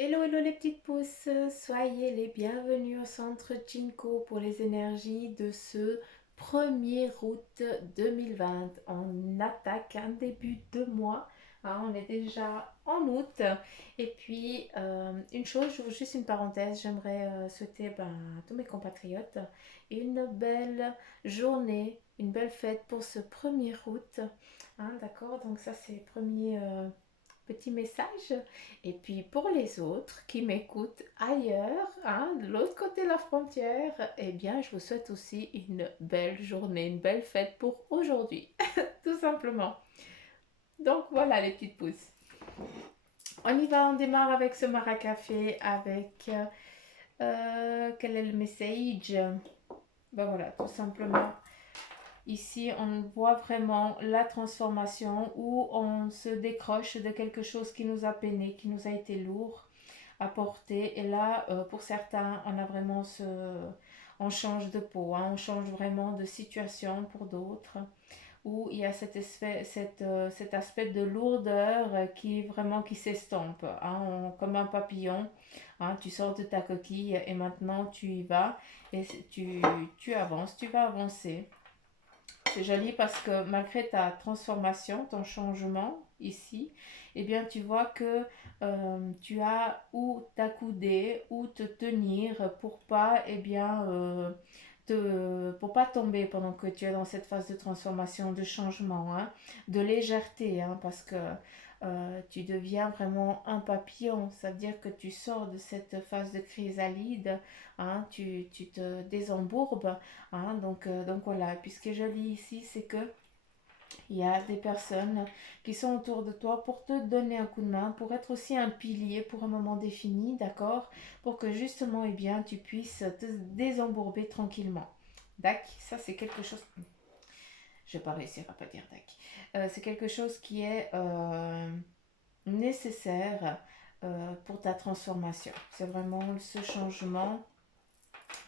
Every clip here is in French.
Hello, hello les petites pousses, soyez les bienvenus au centre Jinko pour les énergies de ce 1er août 2020. On attaque un début de mois, hein, on est déjà en août. Et puis, une chose, j'ouvre juste une parenthèse, j'aimerais souhaiter à tous mes compatriotes une belle journée, une belle fête pour ce 1er août. Hein, d'accord, donc ça c'est premier petit message. Et puis pour les autres qui m'écoutent ailleurs, hein, de l'autre côté de la frontière, eh bien je vous souhaite aussi une belle journée, une belle fête pour aujourd'hui, tout simplement. Donc voilà les petites pousses. On y va, on démarre avec ce maracafé, avec quel est le message. Ben voilà, tout simplement. Ici, on voit vraiment la transformation où on se décroche de quelque chose qui nous a peiné, qui nous a été lourd à porter. Et là, pour certains, on a vraiment on change de peau, hein, on change vraiment de situation pour d'autres, où il y a cet aspect de lourdeur qui vraiment qui s'estompe, hein, comme un papillon. Hein, tu sors de ta coquille et maintenant tu y vas et tu avances, tu vas avancer. C'est joli parce que malgré ta transformation, ton changement ici, eh bien tu vois que tu as où t'accouder, où te tenir pour pas, pour pas tomber pendant que tu es dans cette phase de transformation, de changement, hein, de légèreté, hein, parce que tu deviens vraiment un papillon. Ça veut dire que tu sors de cette phase de chrysalide, hein, tu te désembourbes. Hein, donc voilà, puis ce qui est joli ici, c'est que il y a des personnes qui sont autour de toi pour te donner un coup de main, pour être aussi un pilier pour un moment défini, d'accord? Pour que justement, eh bien, tu puisses te désembourber tranquillement. Dac, ça c'est quelque chose. Je vais pas réussir à pas dire dac. C'est quelque chose qui est nécessaire pour ta transformation. C'est vraiment ce changement,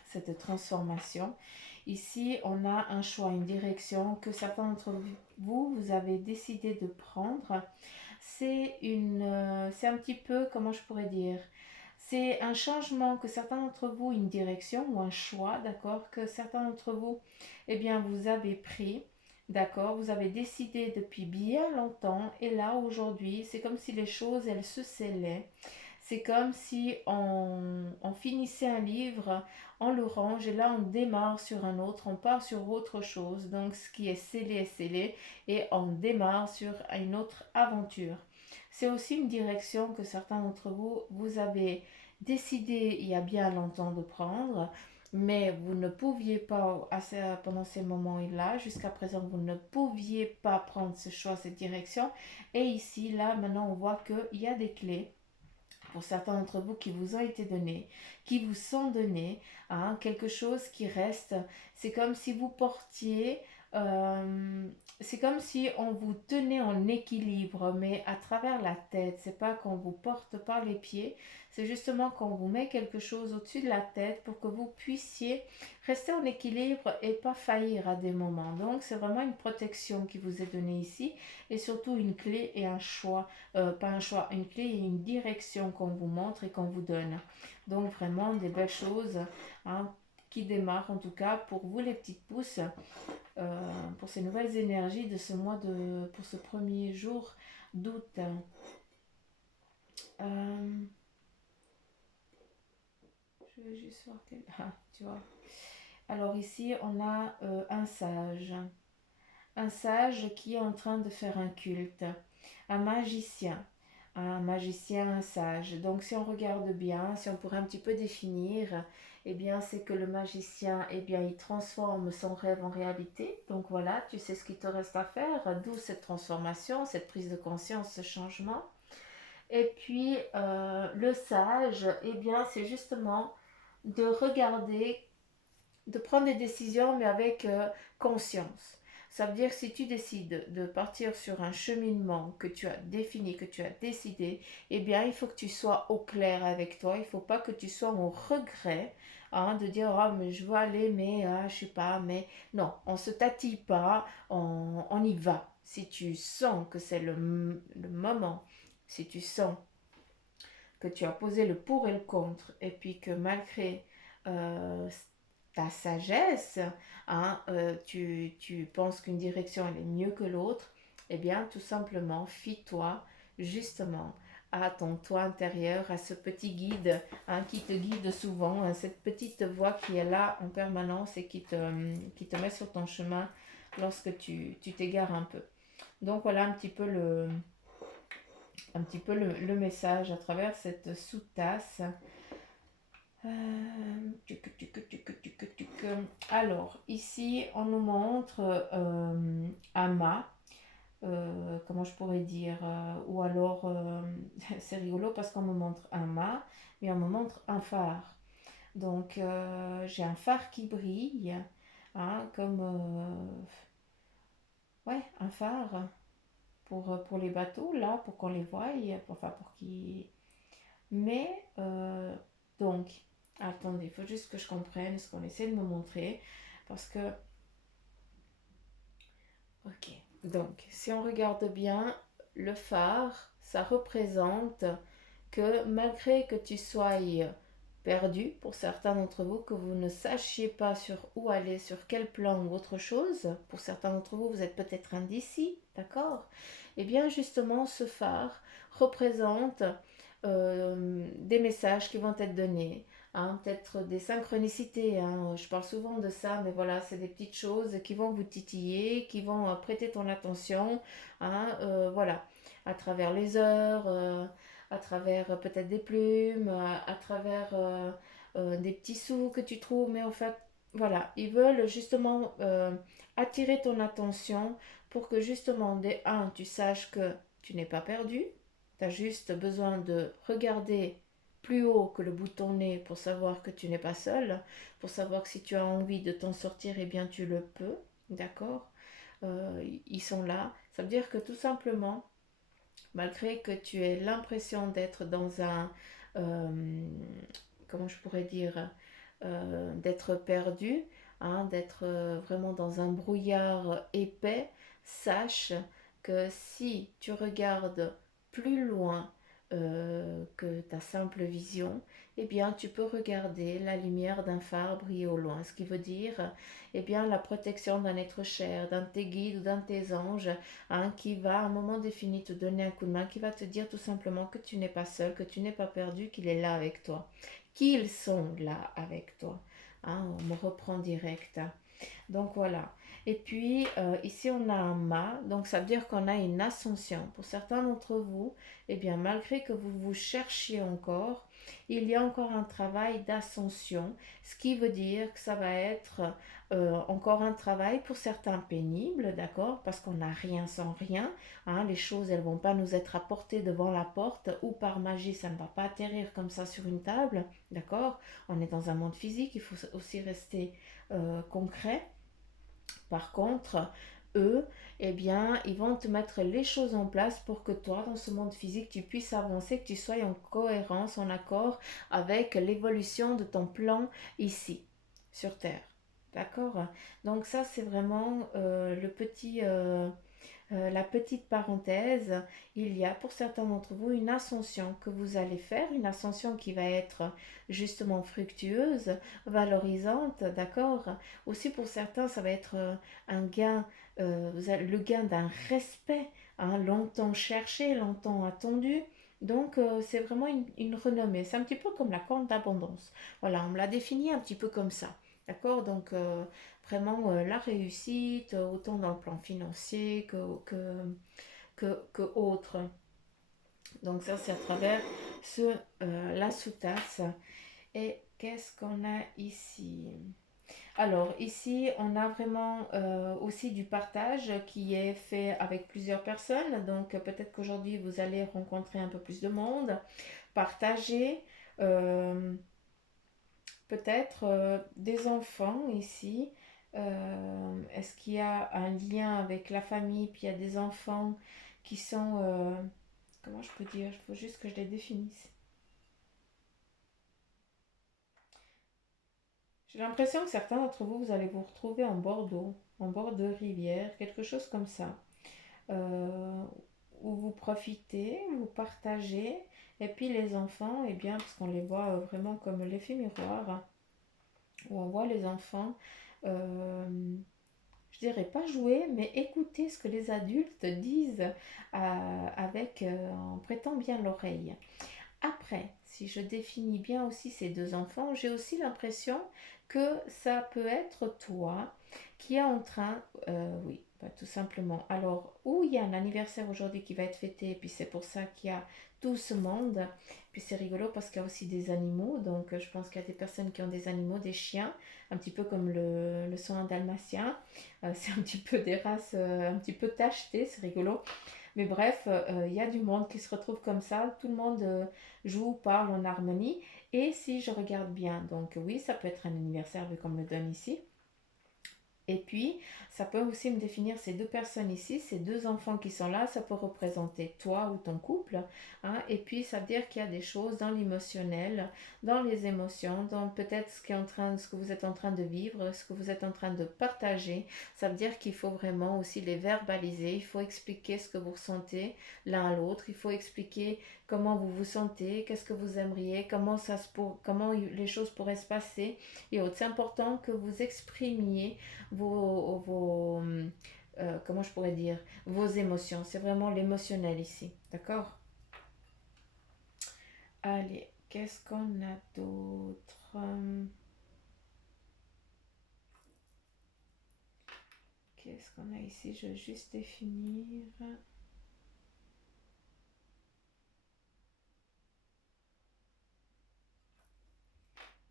cette transformation. Ici, on a un choix, une direction que certains d'entre vous, vous avez décidé de prendre. C'est un petit peu, comment je pourrais dire, c'est un changement que certains d'entre vous, une direction ou un choix, d'accord, que certains d'entre vous, eh bien, vous avez pris, d'accord, vous avez décidé depuis bien longtemps, et là, aujourd'hui, c'est comme si les choses, elles se scellaient. C'est comme si on finissait un livre, on le range et là on démarre sur un autre, on part sur autre chose. Donc ce qui est scellé et on démarre sur une autre aventure. C'est aussi une direction que certains d'entre vous, vous avez décidé il y a bien longtemps de prendre, mais vous ne pouviez pas, pendant ces moments-là, jusqu'à présent, vous ne pouviez pas prendre ce choix, cette direction. Et ici, là, maintenant, on voit qu'il y a des clés pour certains d'entre vous qui vous ont été donnés, qui vous sont donnés, hein, quelque chose qui reste. C'est comme si vous portiez, c'est comme si on vous tenait en équilibre, mais à travers la tête. C'est pas qu'on vous porte par les pieds, c'est justement qu'on vous met quelque chose au-dessus de la tête pour que vous puissiez rester en équilibre et pas faillir à des moments. Donc c'est vraiment une protection qui vous est donnée ici et surtout une clé et un choix, pas un choix, une clé et une direction qu'on vous montre et qu'on vous donne. Donc vraiment des belles choses, hein, qui démarrent en tout cas pour vous les petites pousses, pour ces nouvelles énergies de ce pour ce premier jour d'août. Euh, je vais juste voir Ah, tu vois. Alors ici on a un sage qui est en train de faire un culte, un magicien, un sage. Donc si on regarde bien, si on pourrait un petit peu définir, eh bien c'est que le magicien, eh bien il transforme son rêve en réalité. Donc voilà, tu sais ce qu'il te reste à faire, d'où cette transformation, cette prise de conscience, ce changement. Et puis le sage, eh bien c'est justement de regarder, de prendre des décisions, mais avec conscience. Ça veut dire si tu décides de partir sur un cheminement que tu as défini, que tu as décidé, eh bien il faut que tu sois au clair avec toi. Il ne faut pas que tu sois en regret, hein, de dire ah mais je veux aller mais ah, je sais pas, mais non, on se tatille pas, on y va. Si tu sens que c'est le moment, si tu sens que tu as posé le pour et le contre, et puis que malgré euh, ta sagesse, hein, tu penses qu'une direction elle est mieux que l'autre, eh bien tout simplement, fie-toi justement à ton toi intérieur, à ce petit guide, hein, qui te guide souvent, hein, cette petite voix qui est là en permanence et qui te met sur ton chemin lorsque tu t'égares un peu. Donc voilà un petit peu le message à travers cette sous-tasse. Alors, ici, on nous montre un mât, comment je pourrais dire, ou alors, c'est rigolo parce qu'on me montre un mât, mais on me montre un phare. Donc, j'ai un phare qui brille, hein, comme, ouais, un phare pour les bateaux, là, pour qu'on les voie, enfin, pour qu'ils... Mais, donc, attendez, il faut juste que je comprenne ce qu'on essaie de me montrer. Parce que, ok, donc, si on regarde bien, le phare, ça représente que malgré que tu sois perdu, pour certains d'entre vous, que vous ne sachiez pas sur où aller, sur quel plan ou autre chose, pour certains d'entre vous, vous êtes peut-être indécis, d'accord? Eh bien, justement, ce phare représente des messages qui vont être donnés, hein, peut-être des synchronicités, hein. Je parle souvent de ça, mais voilà, c'est des petites choses qui vont vous titiller, qui vont prêter ton attention, hein, voilà, à travers les heures, à travers peut-être des plumes, à travers des petits sous que tu trouves, mais en fait, voilà, ils veulent justement attirer ton attention pour que justement, tu saches que tu n'es pas perdu, tu as juste besoin de regarder plus haut que le bouton nez pour savoir que tu n'es pas seul, pour savoir que si tu as envie de t'en sortir, eh bien tu le peux, d'accord. Ils sont là. Ça veut dire que tout simplement, malgré que tu aies l'impression d'être dans un, comment je pourrais dire, d'être perdu, hein, d'être vraiment dans un brouillard épais, sache que si tu regardes plus loin que ta simple vision, eh bien tu peux regarder la lumière d'un phare briller au loin, ce qui veut dire eh bien la protection d'un être cher, d'un de tes guides ou d'un de tes anges, hein, qui va à un moment défini te donner un coup de main, qui va te dire tout simplement que tu n'es pas seul, que tu n'es pas perdu, qu'il est là avec toi, qu'ils sont là avec toi. Hein, on me reprend direct. Donc voilà. Et puis ici on a un mât, donc ça veut dire qu'on a une ascension. Pour certains d'entre vous, eh bien malgré que vous vous cherchiez encore, il y a encore un travail d'ascension, ce qui veut dire que ça va être encore un travail pour certains pénible, d'accord, parce qu'on n'a rien sans rien, hein, les choses elles vont pas nous être apportées devant la porte ou par magie ça ne va pas atterrir comme ça sur une table, d'accord, on est dans un monde physique, il faut aussi rester concret. Par contre, eux, eh bien, ils vont te mettre les choses en place pour que toi, dans ce monde physique, tu puisses avancer, que tu sois en cohérence, en accord avec l'évolution de ton plan ici, sur Terre. D'accord. Donc ça, c'est vraiment la petite parenthèse. Il y a pour certains d'entre vous une ascension que vous allez faire, une ascension qui va être justement fructueuse, valorisante, d'accord. Aussi pour certains, ça va être un gain, le gain d'un respect, hein, longtemps cherché, longtemps attendu. Donc c'est vraiment une renommée. C'est un petit peu comme la corne d'abondance. Voilà, on me l'a défini un petit peu comme ça. D'accord. Donc vraiment la réussite, autant dans le plan financier que autre. Donc ça, c'est à travers la sous-tasse. Et qu'est-ce qu'on a ici? Alors ici, on a vraiment aussi du partage qui est fait avec plusieurs personnes. Donc peut-être qu'aujourd'hui, vous allez rencontrer un peu plus de monde. Partager peut-être des enfants ici. Est-ce qu'il y a un lien avec la famille, puis il y a des enfants qui sont... comment je peux dire? Il faut juste que je les définisse. J'ai l'impression que certains d'entre vous, vous allez vous retrouver en bord d'eau, en bord de rivière, quelque chose comme ça. Euh, où vous profitez, vous partagez. Et puis les enfants, eh bien, parce qu'on les voit vraiment comme l'effet miroir, où on voit les enfants, euh, je dirais pas jouer, mais écouter ce que les adultes disent en prêtant bien l'oreille. Après, si je définis bien aussi ces deux enfants, j'ai aussi l'impression que ça peut être toi qui est en train, oui, bah, tout simplement. Alors, où il y a un anniversaire aujourd'hui qui va être fêté, et puis c'est pour ça qu'il y a tout ce monde. Puis c'est rigolo parce qu'il y a aussi des animaux, donc je pense qu'il y a des personnes qui ont des animaux, des chiens, un petit peu comme le soin dalmatien. C'est un petit peu des races un petit peu tachetées, c'est rigolo. Mais bref, il y a du monde qui se retrouve comme ça, tout le monde joue, parle en harmonie. Et si je regarde bien, donc oui, ça peut être un anniversaire vu qu'on me le donne ici. Et puis, ça peut aussi me définir ces deux personnes ici, ces deux enfants qui sont là, ça peut représenter toi ou ton couple. Hein, et puis, ça veut dire qu'il y a des choses dans l'émotionnel, dans les émotions, dans peut-être ce que vous êtes en train de vivre, ce que vous êtes en train de partager. Ça veut dire qu'il faut vraiment aussi les verbaliser, il faut expliquer ce que vous ressentez l'un à l'autre, il faut expliquer comment vous vous sentez, qu'est-ce que vous aimeriez, comment les choses pourraient se passer. Et autre, c'est important que vous exprimiez comment je pourrais dire, vos émotions. C'est vraiment l'émotionnel ici, d'accord? Allez, qu'est-ce qu'on a d'autre? Qu'est-ce qu'on a ici? Je vais juste définir.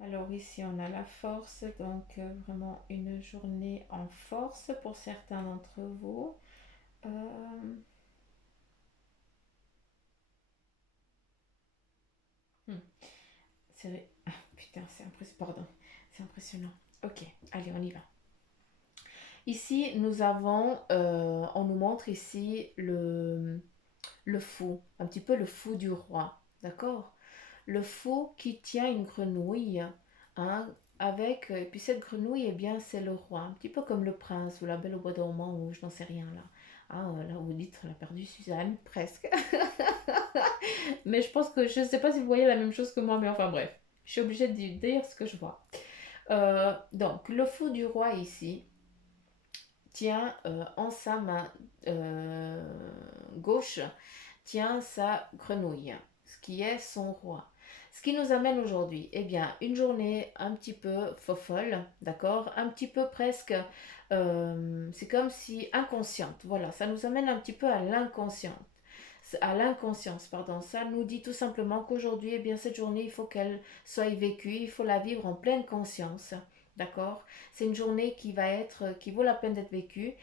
Alors ici, on a la force, donc vraiment une journée en force pour certains d'entre vous. Euh, hmm, ah, putain, c'est impressionnant. Pardon, c'est impressionnant. Ok, allez, on y va. Ici, on nous montre ici le fou, un petit peu le fou du roi, d'accord? Le fou qui tient une grenouille, hein, et puis cette grenouille, eh bien, c'est le roi, un petit peu comme le prince ou la belle au bois dormant, ou je n'en sais rien là. Ah, là, vous dites, on a perdu Suzanne, presque. Mais je pense que, je ne sais pas si vous voyez la même chose que moi, mais enfin bref, je suis obligée de dire ce que je vois. Donc, le fou du roi ici, tient en sa main gauche, tient sa grenouille, ce qui est son roi. Ce qui nous amène aujourd'hui, eh bien, une journée un petit peu fofolle, d'accord? Un petit peu presque, c'est comme si inconsciente, voilà, ça nous amène un petit peu à l'inconscience, pardon. Ça nous dit tout simplement qu'aujourd'hui, eh bien, cette journée, il faut qu'elle soit vécue, il faut la vivre en pleine conscience. D'accord? C'est une journée qui vaut la peine d'être vécue,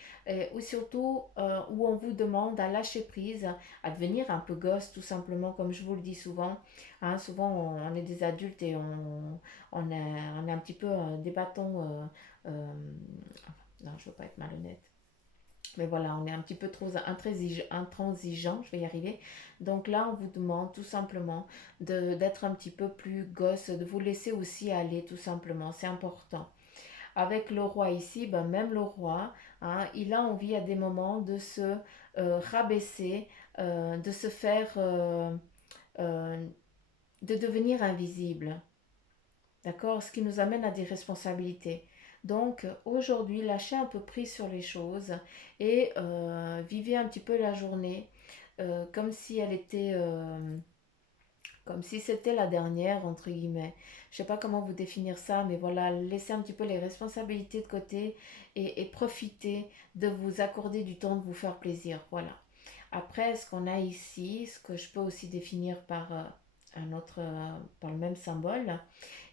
ou surtout où on vous demande à lâcher prise, à devenir un peu gosse, tout simplement, comme je vous le dis souvent. Hein, souvent, on est des adultes et on est un petit peu des bâtons. Non, je ne veux pas être malhonnête. Mais voilà, on est un petit peu trop intransigeant, je vais y arriver. Donc là, on vous demande tout simplement d'être un petit peu plus gosse, de vous laisser aussi aller, tout simplement. C'est important. Avec le roi ici, ben même le roi, hein, il a envie à des moments de se rabaisser, de se faire, euh, de devenir invisible. D'accord? Ce qui nous amène à des responsabilités. Donc aujourd'hui, lâchez un peu prise sur les choses et vivez un petit peu la journée comme si elle était, comme si c'était la dernière, entre guillemets. Je sais pas comment vous définir ça, mais voilà, laissez un petit peu les responsabilités de côté et profitez de vous accorder du temps de vous faire plaisir. Voilà. Après, ce qu'on a ici, ce que je peux aussi définir par le même symbole,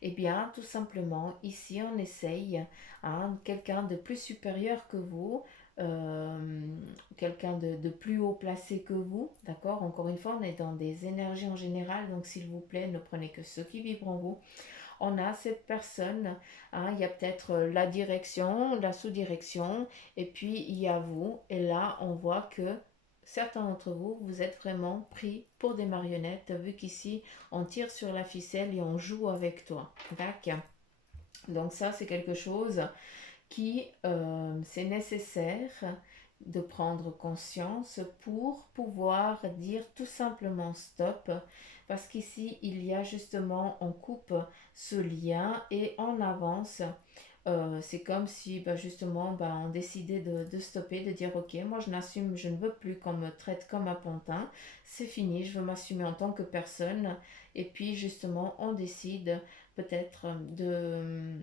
eh bien, tout simplement, ici, on essaye, hein, quelqu'un de plus supérieur que vous, euh, quelqu'un de plus haut placé que vous, d'accord? Encore une fois, on est dans des énergies en général, donc s'il vous plaît, ne prenez que ceux qui vibrent en vous. On a cette personne, hein, il y a peut-être la direction, la sous-direction, et puis il y a vous, et là, on voit que certains d'entre vous, vous êtes vraiment pris pour des marionnettes, vu qu'ici, on tire sur la ficelle et on joue avec toi. D'accord? Donc ça, c'est quelque chose qui, c'est nécessaire de prendre conscience pour pouvoir dire tout simplement stop. Parce qu'ici, il y a justement, on coupe ce lien et on avance. C'est comme si justement on décidait de stopper, de dire ok, moi je n'assume, je ne veux plus qu'on me traite comme un pantin, c'est fini, je veux m'assumer en tant que personne. Et puis justement, on décide peut-être de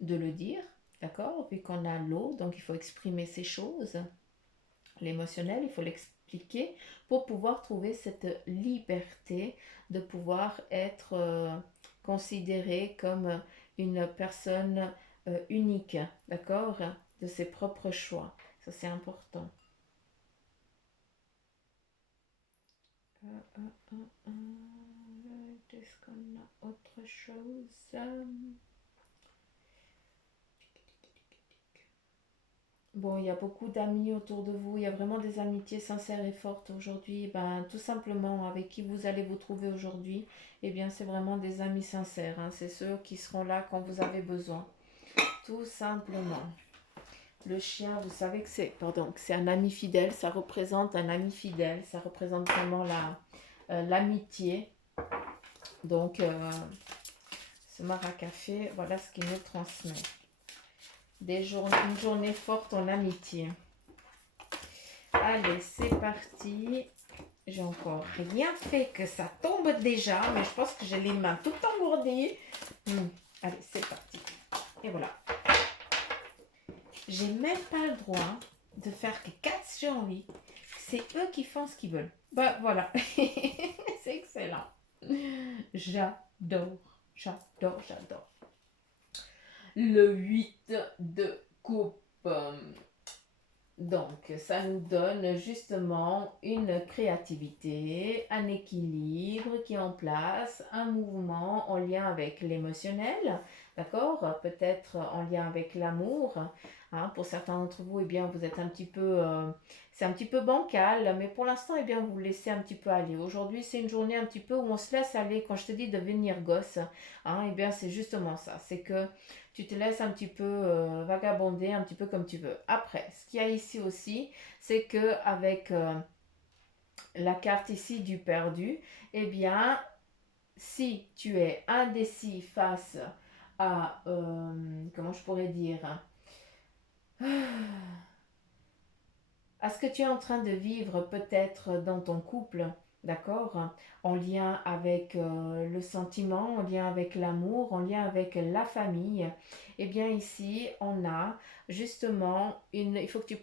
le dire, d'accord? Vu qu'on a l'eau, donc il faut exprimer ces choses. L'émotionnel, il faut l'expliquer pour pouvoir trouver cette liberté de pouvoir être considéré comme une personne unique, d'accord? De ses propres choix. Ça, c'est important. Est-ce qu'on a autre chose? Bon, il y a beaucoup d'amis autour de vous, il y a vraiment des amitiés sincères et fortes aujourd'hui. Ben, tout simplement, avec qui vous allez vous trouver aujourd'hui, eh bien, c'est vraiment des amis sincères, hein. C'est ceux qui seront là quand vous avez besoin. Tout simplement. Le chien, vous savez que c'est un ami fidèle, ça représente un ami fidèle, ça représente vraiment l'amitié. Donc, ce maracafé, voilà ce qu'il nous transmet. Une journée forte en amitié. Allez, c'est parti. J'ai encore rien fait que ça tombe déjà, mais je pense que j'ai les mains toutes engourdies. Allez, c'est parti. Et voilà. J'ai même pas le droit de faire que 4 j'ai envie. C'est eux qui font ce qu'ils veulent. Bah voilà. C'est excellent. J'adore, j'adore, j'adore. Le 8 de coupe. Donc, ça nous donne justement une créativité, un équilibre qui est en place, un mouvement en lien avec l'émotionnel, d'accord? Peut-être en lien avec l'amour. Hein. Pour certains d'entre vous, eh bien, vous êtes un petit peu, c'est un petit peu bancal, mais pour l'instant, eh bien, vous vous laissez un petit peu aller. Aujourd'hui, c'est une journée un petit peu où on se laisse aller. Quand je te dis de devenir gosse, hein, eh bien, c'est justement ça. C'est que tu te laisses un petit peu vagabonder, un petit peu comme tu veux. Après, ce qu'il y a ici aussi, c'est que avec la carte ici du perdu, eh bien, si tu es indécis face à, comment je pourrais dire, à ce que tu es en train de vivre peut-être dans ton couple, d'accord, en lien avec le sentiment, en lien avec l'amour, en lien avec la famille, eh bien ici on a justement il faut que tu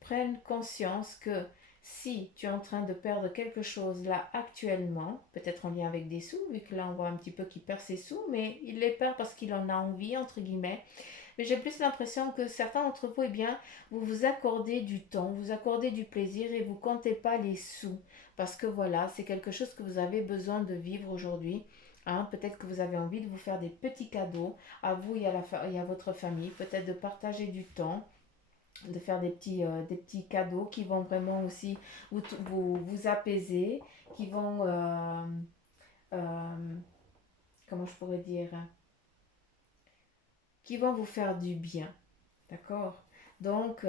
prennes conscience que si tu es en train de perdre quelque chose là actuellement, peut-être en lien avec des sous, vu que là on voit un petit peu qu'il perd ses sous, mais il les perd parce qu'il en a envie, entre guillemets, mais j'ai plus l'impression que certains d'entre vous, eh bien, vous vous accordez du temps, vous accordez du plaisir et vous comptez pas les sous. Parce que voilà, c'est quelque chose que vous avez besoin de vivre aujourd'hui. Hein, peut-être que vous avez envie de vous faire des petits cadeaux à vous et à votre famille. Peut-être de partager du temps, de faire des petits cadeaux qui vont vraiment aussi vous apaiser, qui vont, euh, comment je pourrais dire, qui vont vous faire du bien. D'accord? Donc,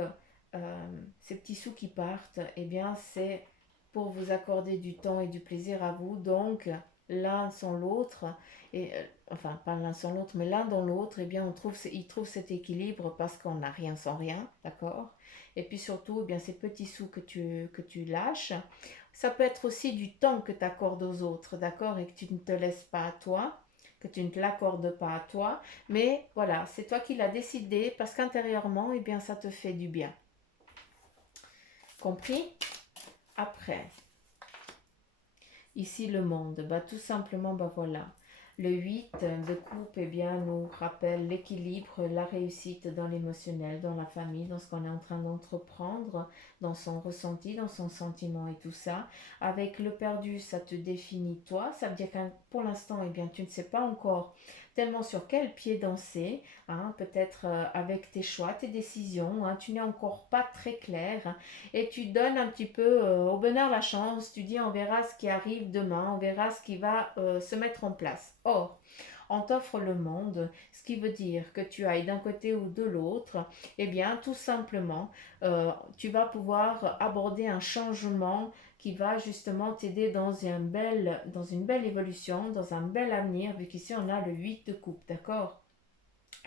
ces petits sous qui partent, eh bien, c'est pour vous accorder du temps et du plaisir à vous. Donc, l'un sans l'autre, et enfin, pas l'un sans l'autre, mais l'un dans l'autre, eh bien, il trouve cet équilibre parce qu'on n'a rien sans rien. D'accord? Et puis surtout, eh bien, ces petits sous que tu lâches, ça peut être aussi du temps que tu accordes aux autres. D'accord? Et que tu ne te laisses pas à toi, que tu ne te l'accordes pas à toi, mais voilà, c'est toi qui l'as décidé parce qu'intérieurement, eh bien, ça te fait du bien. Compris? Après, ici le monde, tout simplement, voilà. Le 8 de coupe, eh bien, nous rappelle l'équilibre, la réussite dans l'émotionnel, dans la famille, dans ce qu'on est en train d'entreprendre, dans son ressenti, dans son sentiment et tout ça. Avec le perdu, ça te définit toi. Ça veut dire que pour l'instant, eh bien, tu ne sais pas encore tellement sur quel pied danser, hein, peut-être avec tes choix, tes décisions, hein, tu n'es encore pas très clair, hein, et tu donnes un petit peu au bonheur la chance, tu dis on verra ce qui arrive demain, on verra ce qui va se mettre en place. Or, on t'offre le monde, ce qui veut dire que tu ailles d'un côté ou de l'autre, eh bien, tout simplement, tu vas pouvoir aborder un changement qui va justement t'aider dans une belle évolution, dans un bel avenir, vu qu'ici on a le 8 de coupe, d'accord?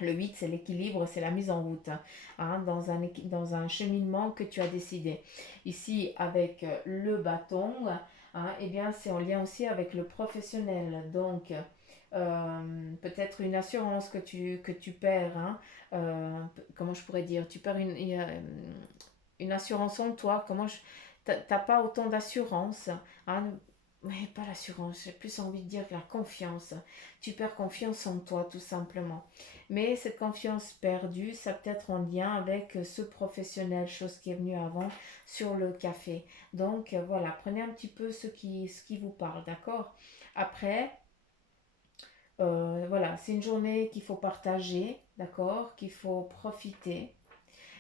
Le 8, c'est l'équilibre, c'est la mise en route, hein, dans un cheminement que tu as décidé. Ici, avec le bâton, hein, eh bien, c'est en lien aussi avec le professionnel. Donc, peut-être une assurance que tu perds. Hein, comment je pourrais dire? Tu perds une assurance en toi. T'as pas autant d'assurance. Hein, mais pas l'assurance, j'ai plus envie de dire la confiance. Tu perds confiance en toi, tout simplement. Mais cette confiance perdue, ça peut être en lien avec ce professionnel, chose qui est venue avant sur le café. Donc voilà, prenez un petit peu ce qui vous parle, d'accord? Après, voilà, c'est une journée qu'il faut partager, d'accord? Qu'il faut profiter.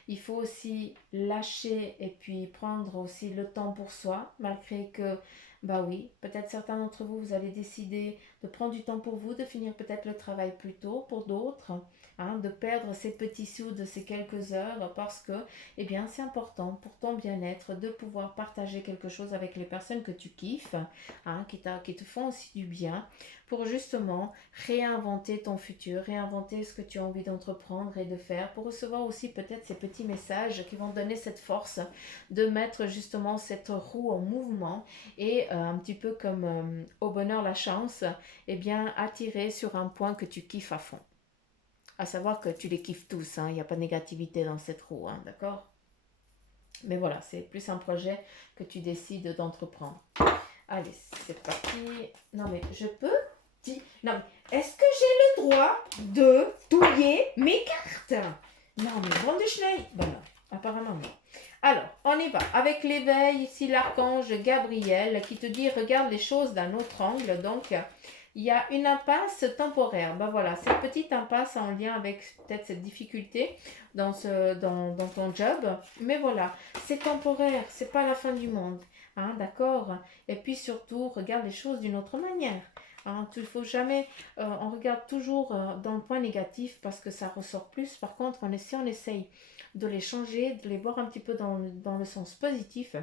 Il faut aussi lâcher et puis prendre aussi le temps pour soi, malgré que, bah oui, peut-être certains d'entre vous, vous allez décider de prendre du temps pour vous, de finir peut-être le travail plus tôt pour d'autres, hein, de perdre ces petits sous de ces quelques heures parce que, eh bien, c'est important pour ton bien-être de pouvoir partager quelque chose avec les personnes que tu kiffes, hein, qui te font aussi du bien, pour justement réinventer ton futur, réinventer ce que tu as envie d'entreprendre et de faire, pour recevoir aussi peut-être ces petits messages qui vont donner cette force de mettre justement cette roue en mouvement et un petit peu comme au bonheur la chance, eh bien attirer sur un point que tu kiffes à fond. À savoir que tu les kiffes tous, hein, il n'y a pas de négativité dans cette roue, hein, d'accord? Mais voilà, c'est plus un projet que tu décides d'entreprendre. Allez, c'est parti. Non mais je peux Non mais est-ce que j'ai le droit de touiller mes cartes? Non mais bande de chenilles. Ben non, apparemment non. Alors, on y va. Avec l'éveil, ici l'archange Gabriel qui te dit regarde les choses d'un autre angle. Donc, il y a une impasse temporaire. Ben voilà, cette petite impasse en lien avec peut-être cette difficulté dans ton job. Mais voilà, c'est temporaire, c'est pas la fin du monde. Hein, d'accord? Et puis surtout, regarde les choses d'une autre manière. Hein, il faut jamais, on regarde toujours dans le point négatif parce que ça ressort plus. Par contre, si on essaye de les changer, de les voir un petit peu dans le sens positif,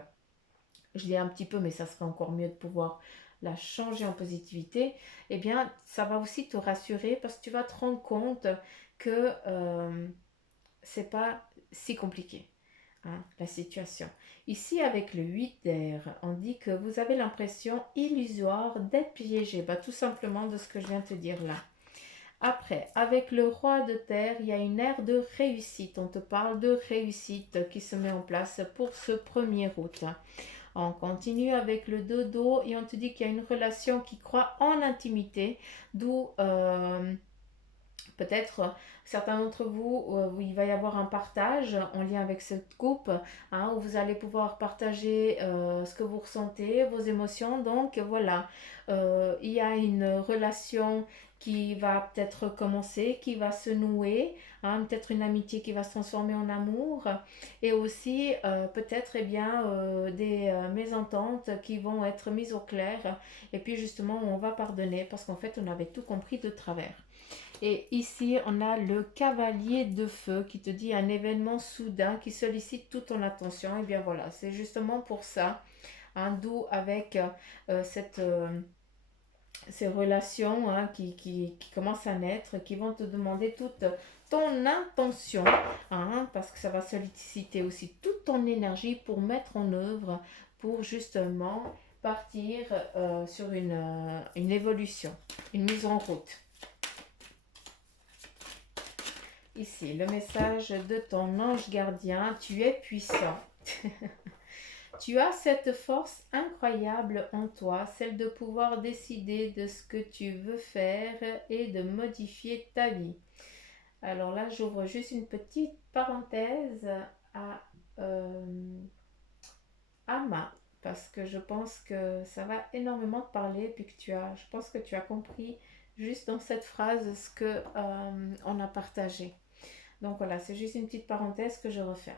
je dis un petit peu, mais ça serait encore mieux de pouvoir la changer en positivité, eh bien, ça va aussi te rassurer parce que tu vas te rendre compte que c'est pas si compliqué. Hein, la situation. Ici, avec le 8 d'air, on dit que vous avez l'impression illusoire d'être piégé. Bah, tout simplement de ce que je viens de te dire là. Après, avec le roi de terre, il y a une ère de réussite. On te parle de réussite qui se met en place pour ce 1er août. On continue avec le dodo et on te dit qu'il y a une relation qui croit en intimité, d'où peut-être certains d'entre vous, où il va y avoir un partage en lien avec cette coupe, hein, où vous allez pouvoir partager ce que vous ressentez, vos émotions. Donc voilà, il y a une relation qui va peut-être commencer, qui va se nouer, hein, peut-être une amitié qui va se transformer en amour, et aussi peut-être eh bien, des mésententes qui vont être mises au clair, et puis justement on va pardonner parce qu'en fait on avait tout compris de travers. Et ici, on a le cavalier de feu qui te dit un événement soudain qui sollicite toute ton attention. Et bien voilà, c'est justement pour ça, hein, d'où avec ces relations hein, qui commencent à naître, qui vont te demander toute ton intention, hein, parce que ça va solliciter aussi toute ton énergie pour mettre en œuvre, pour justement partir sur une évolution, une mise en route. Ici, le message de ton ange gardien, tu es puissant. Tu as cette force incroyable en toi, celle de pouvoir décider de ce que tu veux faire et de modifier ta vie. Alors là, j'ouvre juste une petite parenthèse à Ama, parce que je pense que ça va énormément te parler, puis que je pense que tu as compris juste dans cette phrase ce que on a partagé. Donc voilà, c'est juste une petite parenthèse que je referme.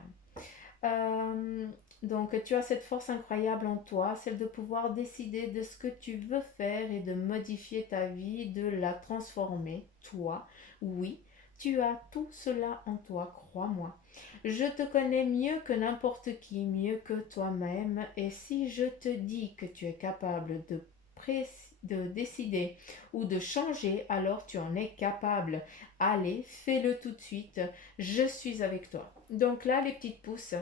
Euh, donc, tu as cette force incroyable en toi, celle de pouvoir décider de ce que tu veux faire et de modifier ta vie, de la transformer, toi. Oui, tu as tout cela en toi, crois-moi. Je te connais mieux que n'importe qui, mieux que toi-même, et si je te dis que tu es capable de décider ou de changer, alors tu en es capable. Allez, fais-le tout de suite. Je suis avec toi. Donc là, les petites pousses,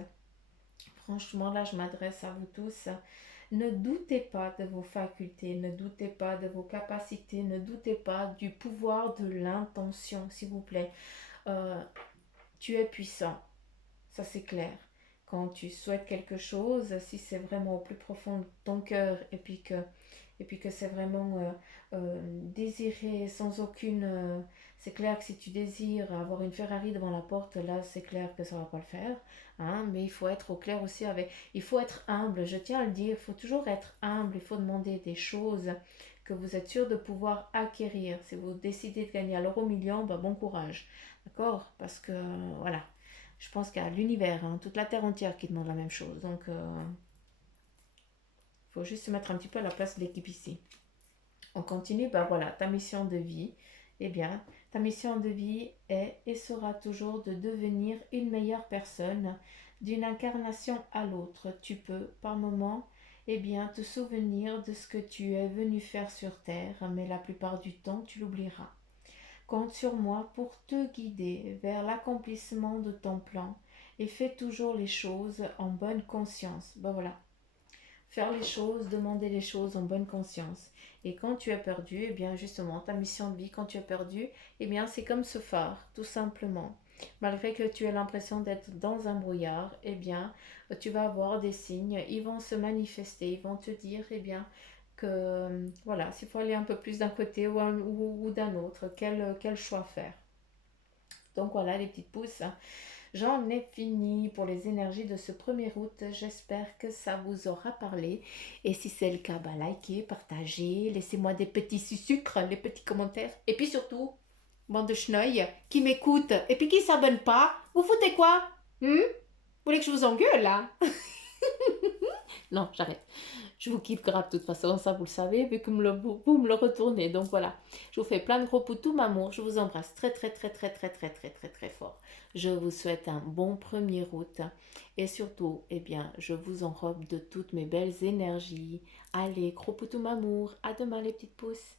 franchement, là, je m'adresse à vous tous. Ne doutez pas de vos facultés, ne doutez pas de vos capacités, ne doutez pas du pouvoir de l'intention, s'il vous plaît. Euh, Tu es puissant, ça c'est clair. Quand tu souhaites quelque chose, si c'est vraiment au plus profond de ton cœur et puis que c'est vraiment désiré sans aucune... c'est clair que si tu désires avoir une Ferrari devant la porte, là c'est clair que ça ne va pas le faire. Hein, mais il faut être au clair aussi avec... Il faut être humble, je tiens à le dire, il faut toujours être humble, il faut demander des choses que vous êtes sûr de pouvoir acquérir. Si vous décidez de gagner à l'euro million, ben bon courage. D'accord? Parce que voilà, je pense qu'il y a l'univers, hein, toute la Terre entière qui demande la même chose. Donc, il faut juste se mettre un petit peu à la place de l'équipe ici. On continue, ben voilà, ta mission de vie. Eh bien, ta mission de vie est et sera toujours de devenir une meilleure personne d'une incarnation à l'autre. Tu peux, par moment, eh bien, te souvenir de ce que tu es venu faire sur Terre, mais la plupart du temps, tu l'oublieras. Compte sur moi pour te guider vers l'accomplissement de ton plan et fais toujours les choses en bonne conscience. Ben voilà, faire les choses, demander les choses en bonne conscience. Et quand tu as perdu, eh bien justement, ta mission de vie, quand tu as perdu, eh bien c'est comme ce phare, tout simplement. Malgré que tu aies l'impression d'être dans un brouillard, eh bien, tu vas avoir des signes, ils vont se manifester, ils vont te dire, eh bien, que voilà, s'il faut aller un peu plus d'un côté ou d'un autre, quel choix faire. Donc voilà les petites pousses. J'en ai fini pour les énergies de ce 1er août. J'espère que ça vous aura parlé. Et si c'est le cas, bah likez, partagez, laissez-moi des petits sucres, les petits commentaires. Et puis surtout, bande de chenolles qui m'écoutent et puis qui s'abonnent pas, vous foutez quoi? Vous voulez que je vous engueule là? Non, j'arrête. Je vous kiffe grave de toute façon, ça vous le savez, vu que vous me le retournez. Donc voilà, je vous fais plein de gros poutous, m'amour. Je vous embrasse très très très très très très très très très fort. Je vous souhaite un bon 1er août et surtout, eh bien, je vous enrobe de toutes mes belles énergies. Allez, gros poutous, m'amour. À demain les petites pousses.